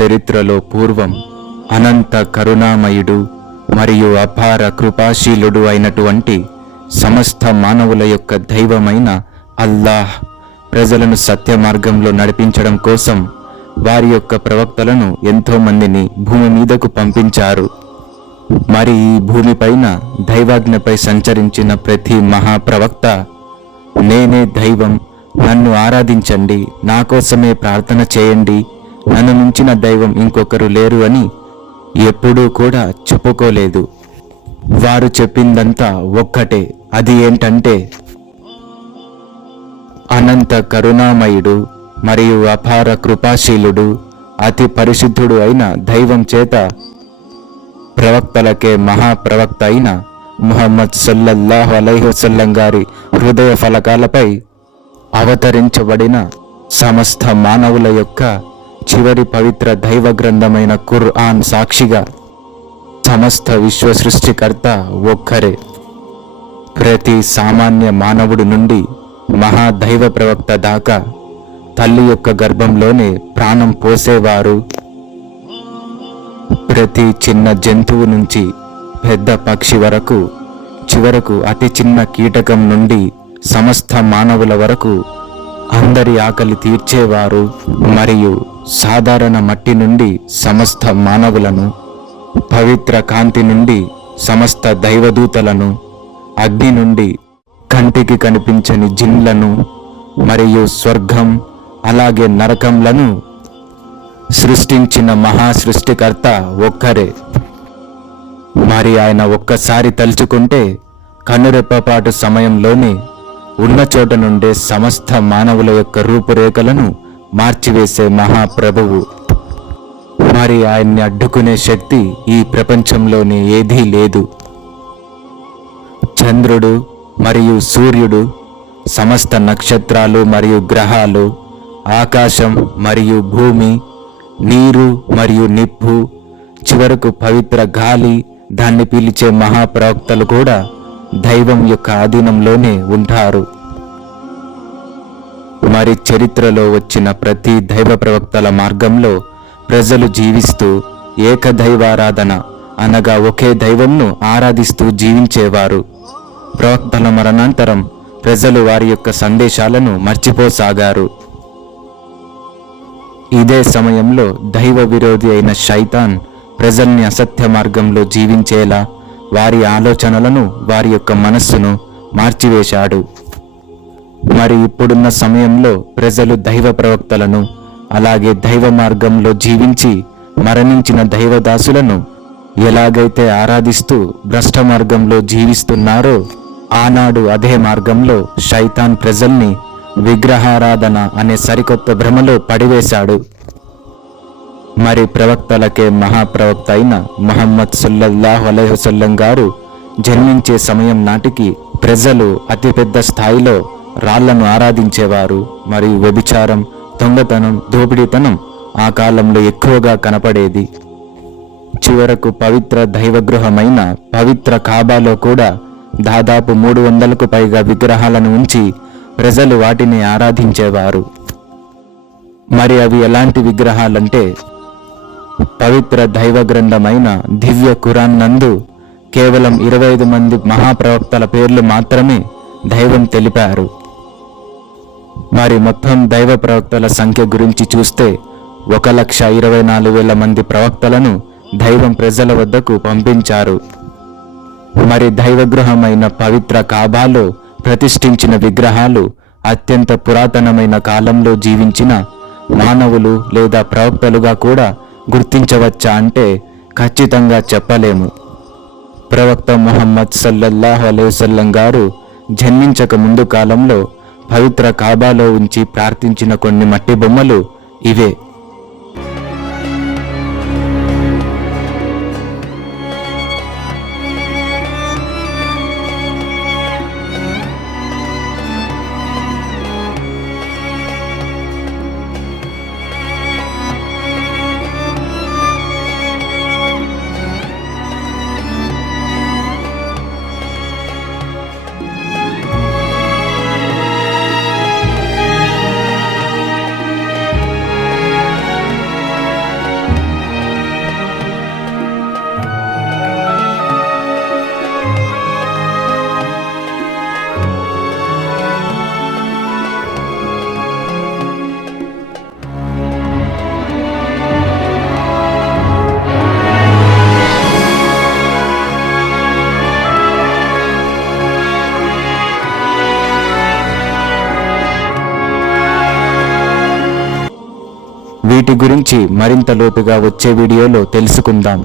చరిత్రలో పూర్వం అనంత కరుణామయుడు మరియు అపార కృపాశీలుడు అయినటువంటి సమస్త మానవుల యొక్క దైవమైన అల్లాహ్ ప్రజలను సత్య మార్గంలో నడిపించడం కోసం వారి యొక్క ప్రవక్తలను ఎంతో మందిని భూమి మీదకు పంపించారు. మరి ఈ భూమిపైన దైవాజ్ఞపై సంచరించిన ప్రతి మహాప్రవక్త నేనే దైవం నన్ను ఆరాధించండి నా కోసమే ప్రార్థన చేయండి నన్ను మించిన దైవం ఇంకొకరు లేరు అని ఎప్పుడూ కూడా చెప్పుకోలేదు. వారు చెప్పిందంతా ఒక్కటే. అది ఏంటంటే అనంత కరుణామయుడు మరియు అపార కృపాశీలుడు అతి పరిశుద్ధుడు అయిన దైవం చేత ప్రవక్తలకే మహాప్రవక్త అయిన ముహమ్మద్ సల్లల్లాహు అలైవసల్లం గారి హృదయ ఫలకాలపై అవతరించబడిన సమస్త మానవుల యొక్క చివరి పవిత్ర దైవ గ్రంథమైన ఖుర్ఆన్ సాక్షిగా సమస్త విశ్వ సృష్టికర్త ఒక్కరే. ప్రతి సామాన్య మానవుడి నుండి మహాదైవ ప్రవక్త దాకా తల్లి యొక్క గర్భంలోనే ప్రాణం పోసేవారు. ప్రతి చిన్న జంతువు నుంచి పెద్ద పక్షి వరకు చివరకు అతి చిన్న కీటకం నుండి సమస్త మానవుల వరకు అందరి ఆకలి తీర్చేవారు మరియు సాధారణ మట్టి నుండి సమస్త మానవులను పవిత్ర కాంతి నుండి సమస్త దైవదూతలను అగ్ని నుండి కంటికి కనిపించని జిన్లను మరియు స్వర్గం అలాగే నరకంలను సృష్టించిన మహా సృష్టికర్త ఒక్కరే. మరి ఆయన ఒక్కసారి తలుచుకుంటే కనురెప్పపాటు సమయంలోనే ఉన్న చోట నుండే సమస్త మానవుల యొక్క రూపురేఖలను మార్చివేసే మహాప్రభువు. మరి ఆయన్ని అడ్డుకునే శక్తి ఈ ప్రపంచంలోనే ఏదీ లేదు. చంద్రుడు మరియు సూర్యుడు సమస్త నక్షత్రాలు మరియు గ్రహాలు ఆకాశం మరియు భూమి నీరు మరియు నిప్పు చివరకు పవిత్ర గాలి దాన్ని పీల్చే మహాప్రవక్తలు కూడా దైవం యొక్క ఆధీనంలోనే ఉంటారు. మరి చరిత్రలో వచ్చిన ప్రతి దైవ ప్రవక్తల మార్గంలో ప్రజలు జీవిస్తూ ఏకదైవారాధన అనగా ఒకే దైవంను ఆరాధిస్తూ జీవించేవారు. ప్రవక్తల మరణాంతరం ప్రజలు వారి యొక్క సందేశాలను మర్చిపోసాగారు. ఇదే సమయంలో దైవ విరోధి అయిన శైతాన్ ప్రజల్ని అసత్య మార్గంలో జీవించేలా వారి ఆలోచనలను వారి యొక్క మనస్సును మార్చివేశాడు. మరి ఇప్పుడున్న సమయంలో ప్రజలు దైవ ప్రవక్తలను అలాగే దైవ మార్గంలో జీవించి మరణించిన దైవదాసులను ఎలాగైతే ఆరాధిస్తూ భ్రష్ట మార్గంలో జీవిస్తున్నారో ఆనాడు అదే మార్గంలో శైతాన్ ప్రజల్ని విగ్రహారాధన అనే సరికొత్త భ్రమలో పడివేశాడు. మరి ప్రవక్తలకే మహాప్రవక్త అయిన మహమ్మద్ సుల్లల్లాహు అలైహుసల్లం గారు జన్మించే సమయం నాటికి ప్రజలు అతిపెద్ద స్థాయిలో రాళ్ళను ఆరాధించేవారు మరియు వ్యభిచారం దొంగతనం దోపిడీతనం ఆ కాలంలో ఎక్కువగా కనపడేది. చివరకు పవిత్ర దైవగృహమైన పవిత్ర కాబాలో కూడా దాదాపు మూడు వందలకు పైగా విగ్రహాలను ఉంచి ప్రజలు వాటిని ఆరాధించేవారు. మరి అవి ఎలాంటి విగ్రహాలంటే పవిత్ర దైవ గ్రంథమైన దివ్య ఖురాన్ నందు కేవలం ఇరవై ఐదు మంది మహాప్రవక్తల పేర్లు మాత్రమే దైవం తెలిపారు. మరి మొత్తం దైవ ప్రవక్తల సంఖ్య గురించి చూస్తే ఒక లక్ష ఇరవై నాలుగు వేల మంది ప్రవక్తలను దైవం ప్రజల వద్దకు పంపించారు. మరి దైవగృహమైన పవిత్ర కాబాలో ప్రతిష్ఠించిన విగ్రహాలు అత్యంత పురాతనమైన కాలంలో జీవించిన మానవులు లేదా ప్రవక్తలుగా కూడా గుర్తించవచ్చా అంటే ఖచ్చితంగా చెప్పలేము. ప్రవక్త ముహమ్మద్ సల్లల్లాహు అలైవల్లం గారు జన్మించక ముందు కాలంలో పవిత్ర కాబాలో ఉంచి ప్రార్థించిన కొన్ని మట్టి బొమ్మలు ఇవే. వీటి గురించి మరింత లోతుగా వచ్చే వీడియోలో తెలుసుకుందాం.